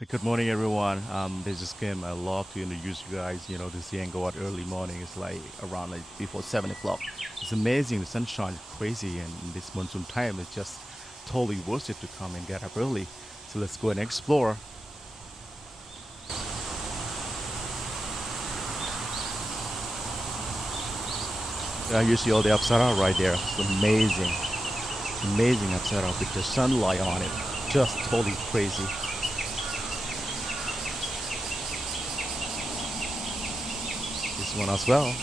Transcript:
Good morning, everyone. This is Kim. I love to introduce you guys. To see Angkor Wat early morning. It's like around like before 7 o'clock. It's amazing. The sunshine is crazy, and this monsoon time is just totally worth it to come and get up early. So let's go and explore. You see all the Apsara right there. It's amazing, amazing Apsara with the sunlight on it. Just totally crazy. This one as well.